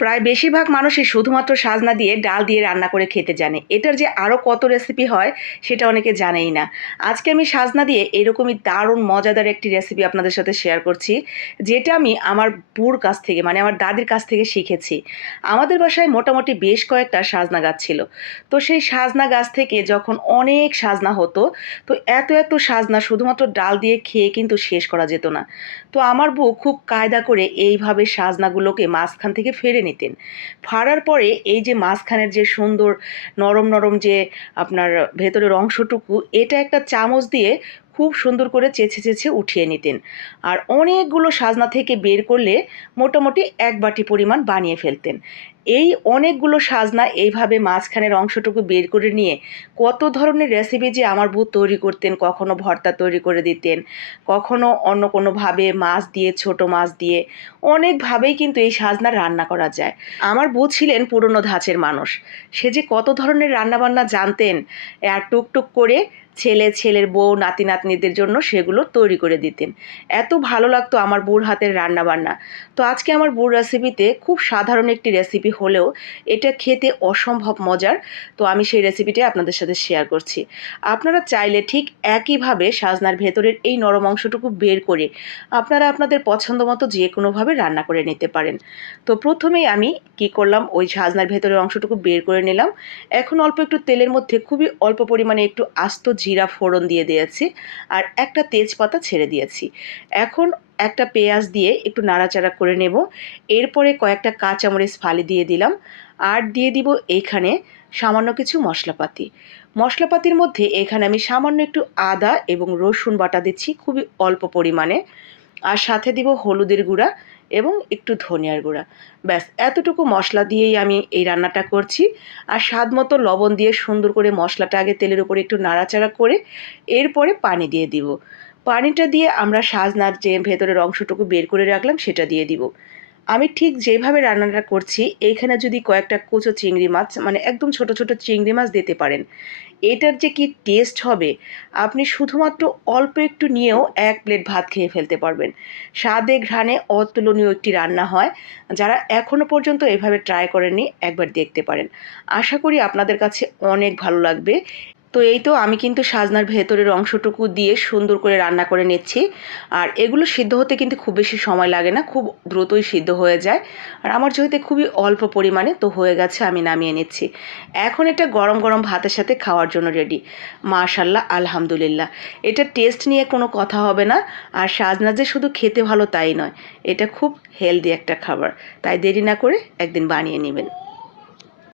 প্রায় বেশিরভাগ মানুষই শুধুমাত্র সাজনা দিয়ে ডাল দিয়ে রান্না করে খেতে জানে। এটার যে আরও কত রেসিপি হয়, সেটা অনেকে জানেই না। আজকে আমি সাজনা দিয়ে এরকমই দারুণ মজাদার একটি রেসিপি আপনাদের সাথে শেয়ার করছি, যেটা আমি আমার বুর কাছ থেকে মানে আমার দাদির কাছ থেকে শিখেছি। আমাদের বাসায় মোটামুটি বেশ কয়েকটা সাজনা গাছ ছিল। তো সেই সাজনা গাছ থেকে যখন অনেক সাজনা হতো, তো এত এত সাজনা শুধুমাত্র ডাল দিয়ে খেয়ে কিন্তু শেষ করা যেত না। তো আমার বউ খুব কায়দা করে এইভাবে সাজনাগুলোকে মাঝখান থেকে ফেরে নিতেন। ফাড়ার পরে এই যে মাঝখানের যে সুন্দর নরম নরম যে আপনার ভেতরের অংশটুকু, এটা একটা চামচ দিয়ে খুব সুন্দর করে চেছে চেছে উঠিয়ে নিতেন। আর অনেকগুলো সাজনা থেকে বের করলে মোটামুটি এক বাটি পরিমাণ বানিয়ে ফেলতেন। এই অনেকগুলো সাজনা এইভাবে মাঝখানের অংশটুকু বের করে নিয়ে কত ধরনের রেসিপি যে আমার বউ তৈরি করতেন, কখনো ভর্তা তৈরি করে দিতেন, কখনো অন্য কোনোভাবে মাছ দিয়ে, ছোট মাছ দিয়ে, অনেকভাবেই কিন্তু এই সাজনা রান্না করা যায়। আমার বউ ছিলেন পুরনো ধাঁচের মানুষ। সে যে কত ধরনের রান্নাবান্না জানতেন, আর টুকটুক করে ছেলে, ছেলের বউ, নাতি, নাতনিদের জন্য সেগুলো তৈরি করে দিতেন। এত ভালো লাগতো আমার বুড় হাতের রান্না বান্না তো আজকে আমার বুড় রেসিপিতে খুব সাধারণ একটি রেসিপি হলেও এটা খেতে অসম্ভব মজার। তো আমি সেই রেসিপিটা আপনাদের সাথে শেয়ার করছি। আপনারা চাইলে ঠিক একইভাবে সাজনার ভেতরের এই নরম অংশটুকু বের করে আপনারা আপনাদের পছন্দ মতো যে কোনোভাবে রান্না করে নিতে পারেন। তো প্রথমেই আমি কি করলাম? ওই সাজনার ভেতরের অংশটুকু বের করে নিলাম। এখন অল্প একটু তেলের মধ্যে খুবই অল্প পরিমাণে একটু আস্ত জিরা ফোড়ন দিয়ে দিয়েছি আর একটা তেজপাতা ছেড়ে দিয়েছি। এখন একটা পেঁয়াজ দিয়ে একটু নাড়াচাড়া করে নেব। এরপরে কয়েকটা কাঁচামরিচ ফালি দিয়ে দিলাম আর দিয়ে দিব এইখানে সামান্য কিছু মশলাপাতি। মশলাপাতির মধ্যে এখানে আমি সামান্য একটু আদা এবং রসুন বাটা দিচ্ছি খুবই অল্প পরিমাণে। আর সাথে দিব হলুদের গুঁড়া এবং একটু ধনিয়ার গুঁড়া। ব্যাস, এতটুকু মশলা দিয়েই আমি এই রান্নাটা করছি। আর স্বাদ মতো লবণ দিয়ে সুন্দর করে মশলাটা আগে তেলের উপরে একটু নাড়াচাড়া করে এরপরে পানি দিয়ে দিব। পানিটা দিয়ে আমরা সাজনার যে ভেতরের অংশটুকু বের করে রাখলাম, সেটা দিয়ে দিব। আমি ঠিক যেভাবে রান্নাটা করছি, এইখানে যদি কয়েকটা কুচো চিংড়ি মাছ মানে একদম ছোট ছোট চিংড়ি মাছ দিতে পারেন। এটার যে কি টেস্ট হবে, আপনি শুধুমাত্র অল্প একটু নিয়েও এক প্লেট ভাত খেয়ে ফেলতে পারবেন। স্বাদে ঘ্রাণে অতুলনীয় একটি রান্না হয়, যারা এখনও পর্যন্ত এভাবে ট্রাই করেননি, একবার দেখতে পারেন। আশা করি আপনাদের কাছে অনেক ভালো লাগবে। তো এই তো আমি কিন্তু সাজনার ভেতরের অংশটুকু দিয়ে সুন্দর করে রান্না করে নিচ্ছি। আর এগুলো সিদ্ধ হতে কিন্তু খুব বেশি সময় লাগে না, খুব দ্রুতই সিদ্ধ হয়ে যায়। আর আমার যেহেতু খুবই অল্প পরিমাণে, তো হয়ে গেছে আমি নামিয়ে নিচ্ছি। এখন এটা গরম গরম ভাতের সাথে খাওয়ার জন্য রেডি মাশাল্লাহ আলহামদুলিল্লাহ। এটা টেস্ট নিয়ে কোনো কথা হবে না। আর সাজনা যে শুধু খেতে ভালো তাই নয়, এটা খুব হেলদি একটা খাবার। তাই দেরি না করে একদিন বানিয়ে নেবেন।